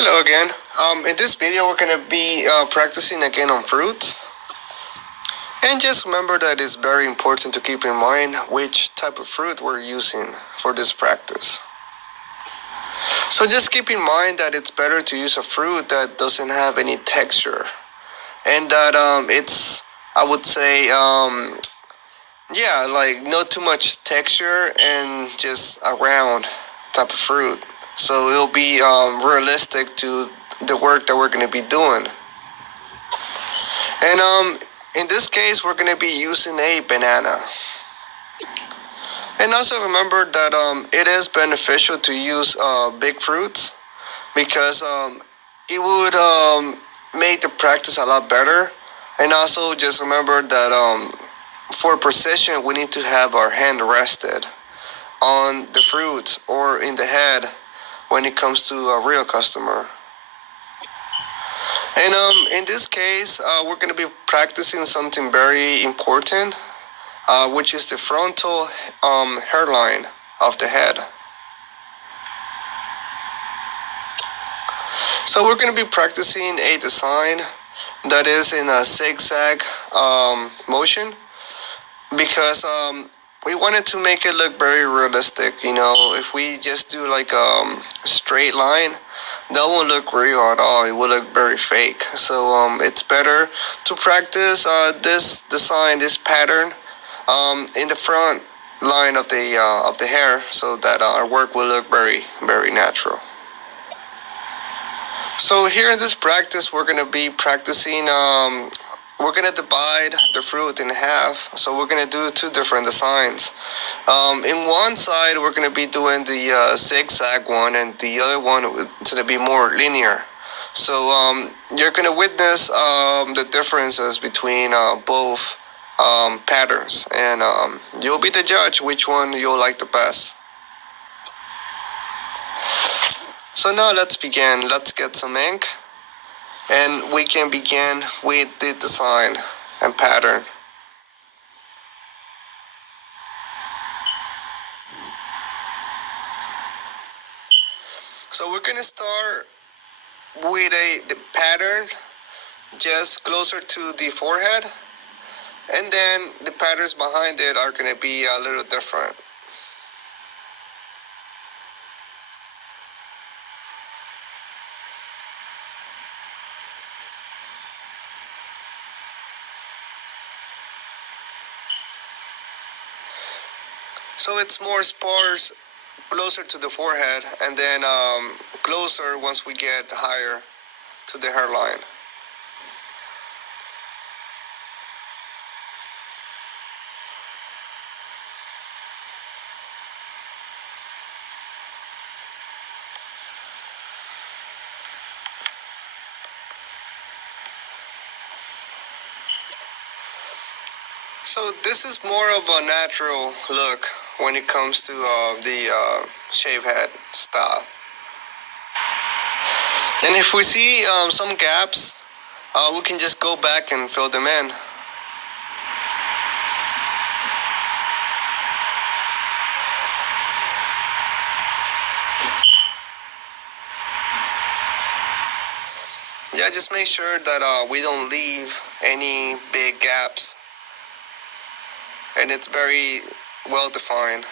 Hello again. In this video, we're going to be practicing again on fruits. And just remember that it's very important to keep in mind which type of fruit we're using for this practice. So just keep in mind that it's better to use a fruit that doesn't have any texture. And that it's, I would say, like not too much texture and just a round type of fruit. So it'll be realistic to the work that we're going to be doing. And in this case, we're going to be using a banana. And also remember that it is beneficial to use big fruits because it would make the practice a lot better. And also just remember that for precision, we need to have our hand rested on the fruits or in the head when it comes to a real customer. And in this case, we're going to be practicing something very important, which is the frontal hairline of the head. So we're going to be practicing a design that is in a zigzag motion because we wanted to make it look very realistic. You know, if we just do like a straight line, that won't look real at all. It will look very fake. So it's better to practice this design, this pattern, in the front line of the hair, so that our work will look very, very natural. So here in this practice, we're gonna be practicing. We're gonna divide the fruit in half. So we're gonna do two different designs. In one side, we're gonna be doing the zigzag one, and the other one is gonna be more linear. So you're gonna witness the differences between both patterns, and you'll be the judge which one you'll like the best. So now let's begin. Let's get some ink. And we can begin with the design and pattern. So we're gonna start with the pattern just closer to the forehead, and then the patterns behind it are gonna be a little different. So it's more sparse closer to the forehead, and then closer once we get higher to the hairline. So this is more of a natural look when it comes to the shave head style. And if we see some gaps, we can just go back and fill them in. Yeah, just make sure that we don't leave any big gaps. And it's very well defined.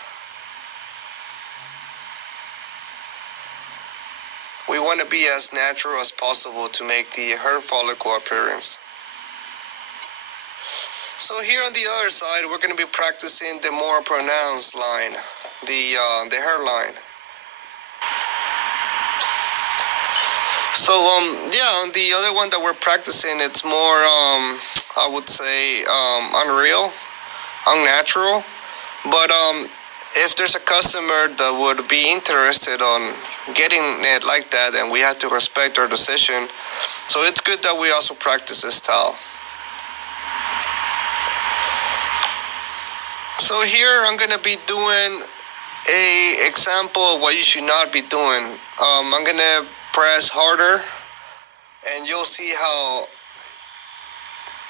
We want to be as natural as possible to make the hair follicle appearance. So here on the other side, we're going to be practicing the more pronounced line, the hairline. So yeah, on the other one that we're practicing, it's more I would say unreal, unnatural. But if there's a customer that would be interested on getting it like that, then we have to respect their decision. So it's good that we also practice this style. So here I'm gonna be doing a example of what you should not be doing. I'm gonna press harder, and you'll see how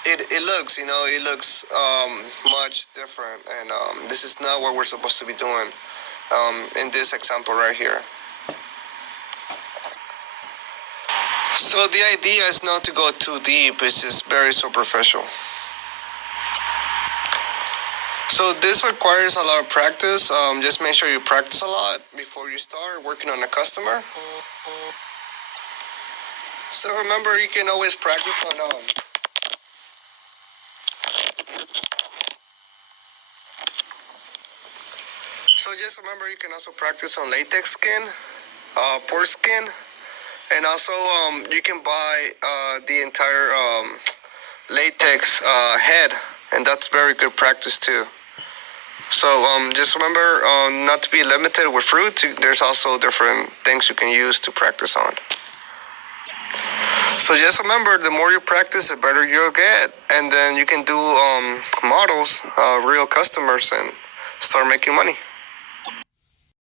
it looks. You know, it looks much different, and this is not what we're supposed to be doing in this example right here. So the idea is not to go too deep. It's just very superficial. So this requires a lot of practice. Just make sure you practice a lot before you start working on a customer. So remember, you can always practice on So just remember, you can also practice on latex skin, pork skin, and also you can buy the entire latex head, and that's very good practice too. So just remember not to be limited with fruit. There's also different things you can use to practice on. So just remember, the more you practice, the better you'll get, and then you can do models, real customers, and start making money.